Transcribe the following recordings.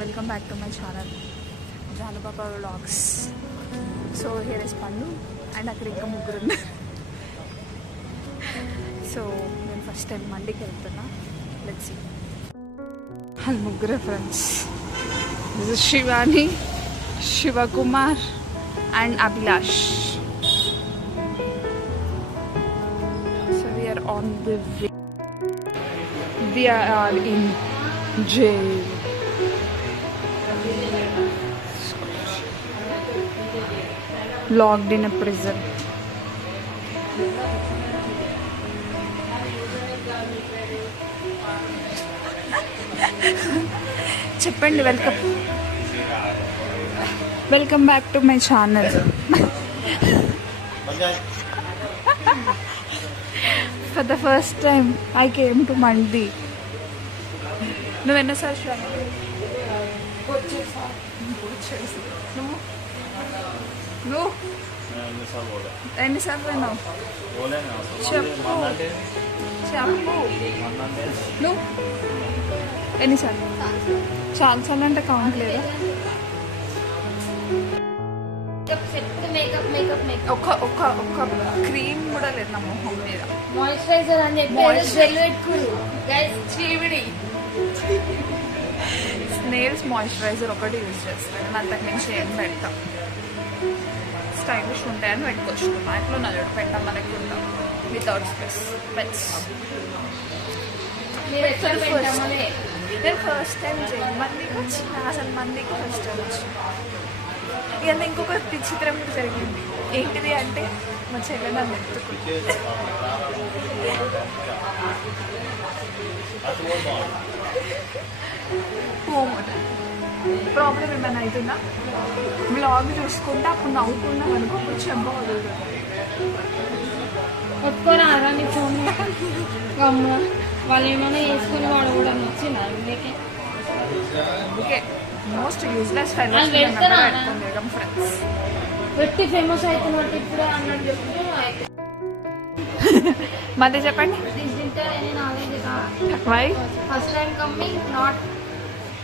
Welcome back to my channel Janubaba vlogs. So here is Pandu and అక్కడ ఇంకా ముగ్గురు ఉన్నారు. సో నేను ఫస్ట్ టైం మండికి వెళ్తున్నా. Let's see. వాళ్ళు ముగ్గురే friends. This is Shivani, Shivakumar and Abhilash. So we are on the way. They are in jail. Locked in a prison. చెప్పండి. Welcome back to my channel. For the first time I came to Mandi. నువ్వు ఎన్నోసార్లు నువ్వు ఎన్నిసార్లు పోయినావు? చెప్పు నువ్వు ఎన్నిసార్లు? చాలా సార్లు అంటే కౌంట్ లేదా? ఒక్క క్రీమ్ కూడా లేదు నా మొహం మీద. మాయిశ్చరైజర్ అని చెప్పి స్నేల్స్ మాయిశ్చరైజర్ ఒకటి యూజ్ చేస్తాను. అంతకు మించి ఏం పెడతాం. స్టైలిష్ ఉంటాయని పెట్టుకొచ్చుకున్నాం. అట్లా నలుడు పెట్టాం మనకి ఉంటాం వితౌట్ స్పెస్ పెట్స్. నేను ఫస్ట్ టైం మందికి వచ్చిన, అసలు మందికి ఫస్ట్ టైం వచ్చిన. ఇక ఇంకొక విచిత్రం కూడా జరిగింది. ఏంటిది అంటే మా చెల్లె నన్ను ఎత్తుకుంది. ప్రాబ్లం ఏమైనా అవుతుందా? బ్లాగ్ చూసుకుంటే అప్పుడు నవ్వుకున్నాం అనుకో, అప్పుడు చెంప వదులుతుంది. ఒప్పుకోరారా నీ ఫోన్ గమ్మ వాళ్ళు ఏమైనా వేసుకొని వాడకూడదు వచ్చిందా? అందుకే మోస్ట్ యూజ్లెస్ ఫ్రెండ్స్ పెట్టి ఫేమస్ అవుతున్నట్టు ఇప్పుడు అన్నట్టు చెప్తే మళ్ళీ చెప్పండి. Why first time coming not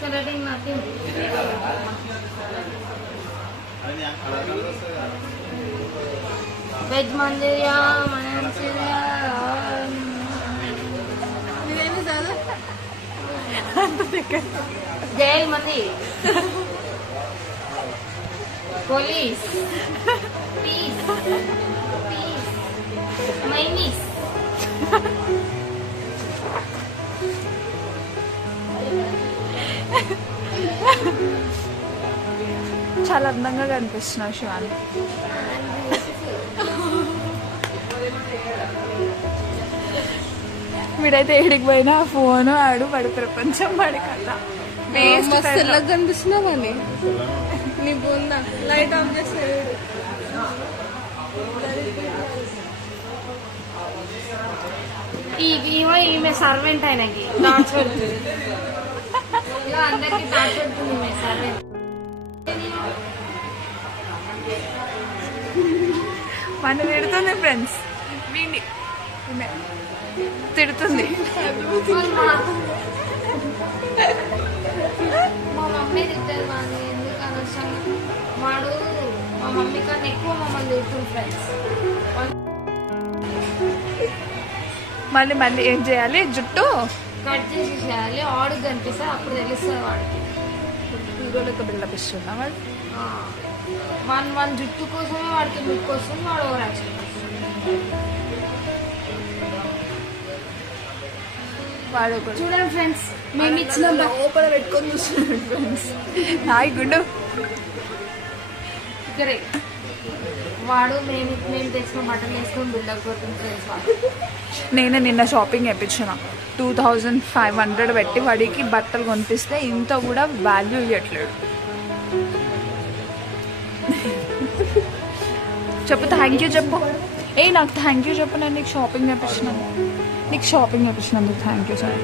selecting nothing. Veg manchurian, manchurian jail మంది, పోలీస్, పీస్, పీస్, మైనీస్. చాలా అందంగా కనిపిస్తున్నావు శివాని. వీడైతే ఏడికి పోయినా ఫోన్ ఆడు వాడు ప్రపంచం వాడి కదా. కనిపిస్తున్నావు అని నీ బొందా లైట్ ఆఫ్ చేస్తాడు. ఈమె సర్వెంట్ ఆయనకి అందరికి టార్చ్ పెడుతుంది ఈమె సర్వెంట్. మన తిడుతుంది ఫ్రెండ్స్. వీడిని తిడుతుంది. మా మమ్మీ తిట్టదు వాడిని. ఎందుకు అనవసరంగా వాడు మా మమ్మీ కన్నా ఎక్కువ మమ్మల్ని తిడుతుంది ఫ్రెండ్స్. మళ్ళీ ఏం చేయాలి? జుట్టు కట్ చేసి చేయాలి. ఆడు కనిపిస్తే అప్పుడు తెలుస్తుంది వాడికి. హీరోలకు బిల్డప్ ఇస్తున్నా వాడు. మన జుట్టు కోసమే వాడికి లుక్ వస్తుంది. వాడు ఓవర్ యాక్షన్ వాడు చూడండి ఫ్రెండ్స్. మేము ఇచ్చిన లోపల పెట్టుకొని చూస్తున్నాడు ఫ్రెండ్స్. హాయ్ గుడ్డు. ఇక్కడే వాడు మేము తెచ్చిన బట్టలు వేసుకొని బిల్డప్ కొడుతుంది ఫ్రెండ్స్. వాడు నేను నిన్న షాపింగ్ చేయించిన 2500 పెట్టి వాడికి బట్టలు కొనిపిస్తే ఇంత కూడా వాల్యూ ఇవ్వట్లేడు. చెప్పు థ్యాంక్ యూ చెప్పు. నాకు థ్యాంక్ యూ చెప్పు. నేను నీకు షాపింగ్ చేయించినాను. నీకు షాపింగ్ చేయించినందుకు థ్యాంక్ యూ సార్.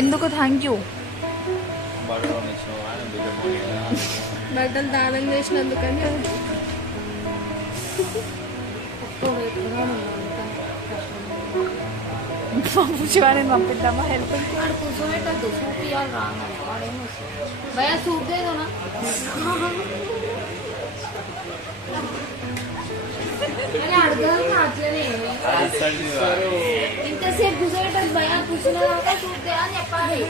ఎందుకు థ్యాంక్ యూ? బట్టలు దానం చేసినందుకని. శివాని పంపిద్దామా? హెల్ప్ కూర్చోబెట్టద్దు. ఇవాళ రాను వాడేమో భయ సూట్ దేదోనా అడగాలి అట్లనే ఇంతసేపు కూర్చోబెట్టదు భయ కూర్చున్న దాకా సూట్ దే అని చెప్పాలి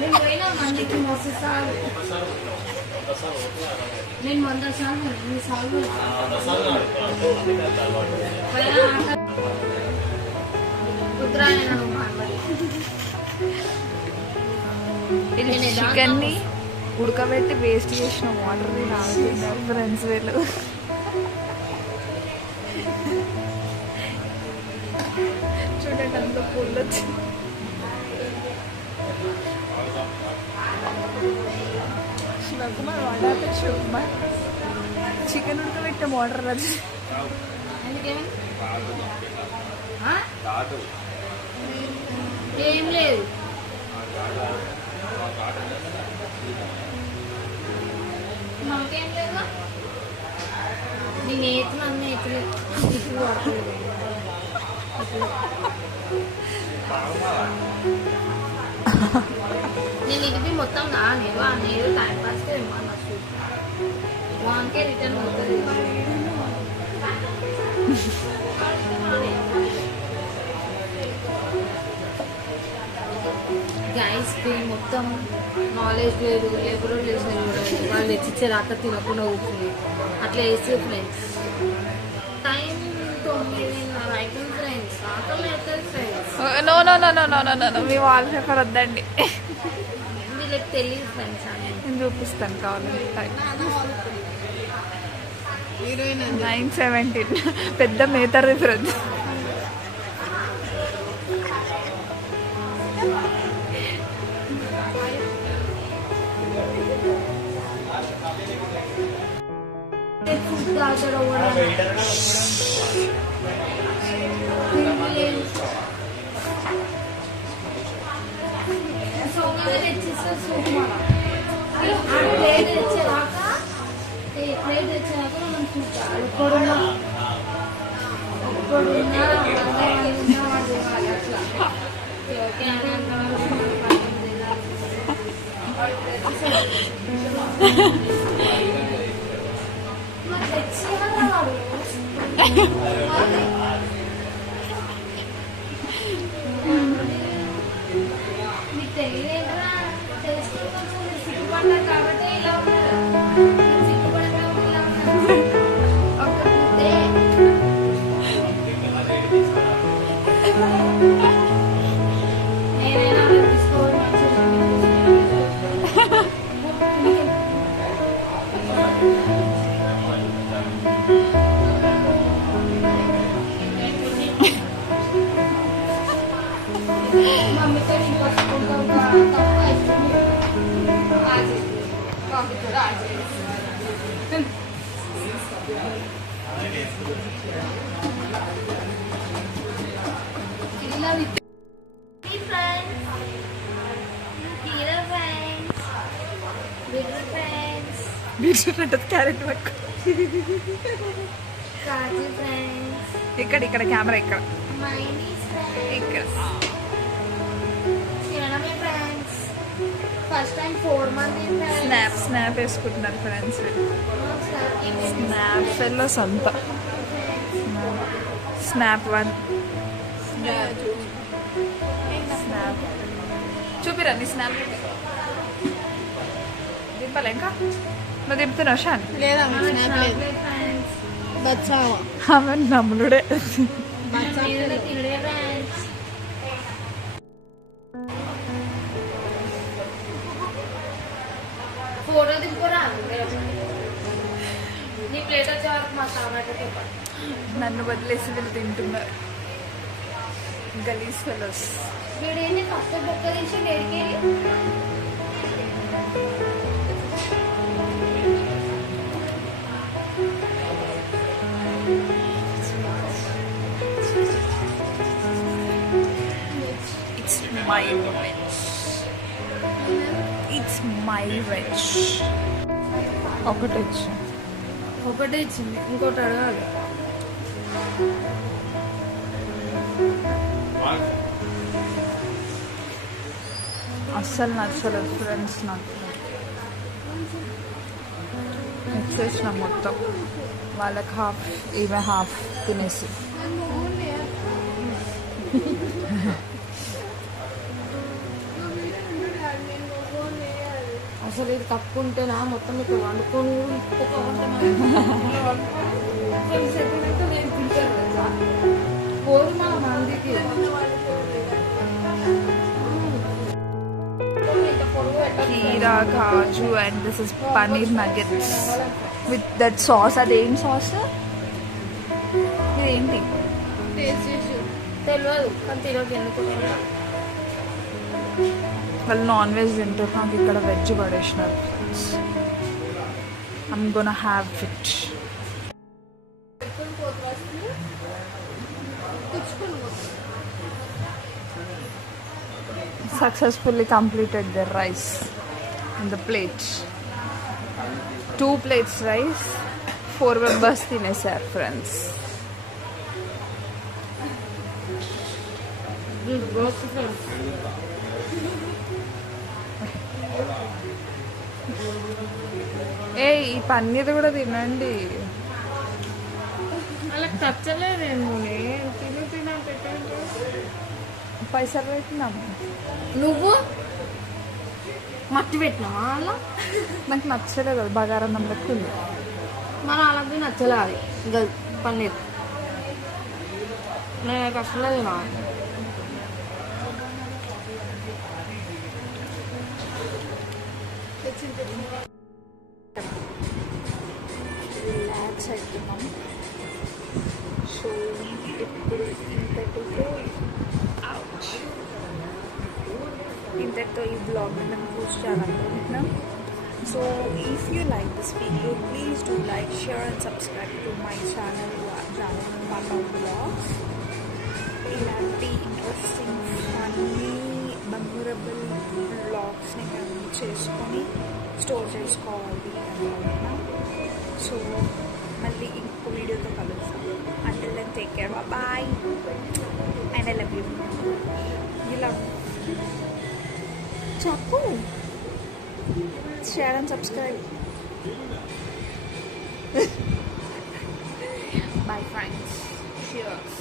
నేను పోయినా మందికి మోసేసాను నేను 100 సార్లు 2 సార్లు ఉత్తరాయణ చికెన్ని ఉడకబెట్టి వేస్ట్ చేసిన వాటర్ తాగుతున్నారు ఫ్రెండ్స్ వీళ్ళు. చూడండి అందులో పూలు వచ్చి శివకుమార్ వాడాలి. శివకుమార్ చికెన్ ఉడకబెట్టే వాటర్ వచ్చి ఏం లేదు మనకేం లేదా నీ నేతలు అన్న నేతలేదు ఇప్పుడు పడతలేదు నేను ఇది మొత్తం కానేవా నేను టైం పాస్కే ఏమన్నా వానికే రిటర్న్ అవుతుంది గైస్ మొత్తం నాలెడ్జ్ లేదు ఎవరో చేసారు వాళ్ళు తెచ్చిచ్చే రాక తినకుండా కూర్చుని అట్లా వేసే ఫ్రెండ్స్ టైం 9:30 అవుతుంది ఫ్రెండ్స్ ఆకలి అవుతుంది friends no no no no no no no మీ వాల్ పేపర్ వద్దండి వీళ్ళకి తెలియదు ఫ్రెండ్స్ అని నేను చూపిస్తాను కావాలంటే టైం 9:17 పెద్ద మేతర్ ఫ్రెండ్స్. ప్లేట్ తెచ్చేదాకా మనం చూడాలి ఒక్కడున్నా మీకు తెలియలేదా తెలిస్తే కొంచెం సిగ్గుపడ్డారు కాబట్టి ఇలా ఉన్నారు సిగ్గుపడక ఇలా ఉన్నారు ఒక ముద్దే నేనైనా తీసుకోవాలి మమ్మీతో నేను పట్టుకుంటా తక్కువ అయిపోయింది కాఫీ కూడా ఇలా బీట్రూట్ అంటే క్యారెట్ పక్క కాజు ఫ్రెండ్స్ ఇక్కడ ఇక్కడ కెమెరా ఇక్కడ మైనీస్ ఇక్కడ ఫ్రెండ్స్ ఫ్రెండ్స్ ఫస్ట్ టైం 4 మంది స్నాప్ వేసుకుంటున్నారు ఫ్రెండ్స్. స్నాప్ ఫెల్లోస్ అంతా స్నాప్ 1 స్నాప్ చూపిరా నీ స్నాప్ దింపాలి ఇంకా నువ్వు దింపుతున్నావు షాన్ ఆమె నమ్ముడే ఫోటో దింపురా నీ ప్లేట్ వచ్చే వరకు మా సామాన్లతో నన్ను వదిలేసి వీళ్ళు తింటున్నారు గలీజ్ ఫెలోస్. వీడేంటి ఫస్ట్ బొక్క తీసి వేడికి It's my rich. It's my rich. ఒకటే ఇచ్చింది ఇంకోటి అడగాలి. అస్సలు నచ్చలేదు ఫ్రెండ్స్ నాకు. ఇచ్చేసిన మొత్తం వాళ్ళకి హాఫ్, ఈమె హాఫ్ తినేసి. అసలు ఇది కప్పుకుంటేనా మొత్తం ఇక్కడ వండుకొని కోరు మన మందికి కీరా, కాజు and this is paneer nuggets with that sauce. అదేం సాస్? ఇదేంటి? తెలియదు కానీ తెలియదు ఎందుకు. వాళ్ళు నాన్ వెజ్ తింటారు, నాకు ఇక్కడ వెజ్ పడేసినారు. I'm gonna have it. Successfully completed their rice in the plate. 2 plates rice, 4 members తినేసారు ఫ్రెండ్స్. ఏ ఈ పన్నీర్ కూడా తినండి. వాళ్ళకి నచ్చలేదేమో. తిన పైసలు పెట్టినాము. నువ్వు మట్టి పెట్టినావా అలా? నాకు నచ్చలేదు, అది బగారన్నం లెక్క ఉంది. మన అలాగే నచ్చలే అది ఇంకా పన్నీర్. నేను అసలే తినా. రిలాక్స్ అవుతున్నాం. సో ఇప్పుడు ఇంతటితో ఈ బ్లాగ్ మేము పోస్ట్ చేయాలనుకుంటున్నాం. So if you like this video please do like, share and subscribe to my channel పాపా బ్లాగ్స్. ఇలాంటి ఇంట్రెస్టింగ్ ఫన్నీ మెమొరబుల్ బ్లాగ్స్ని మేము చేసుకొని స్టోర్ చేసుకోవాలి అనుకుంటున్నాం. సో మళ్ళీ ఇంకో వీడియోతో కలుస్తాం. Until then take care, bye and I love you. You love చెప్పు. Share and subscribe. Bye friends. Cheers.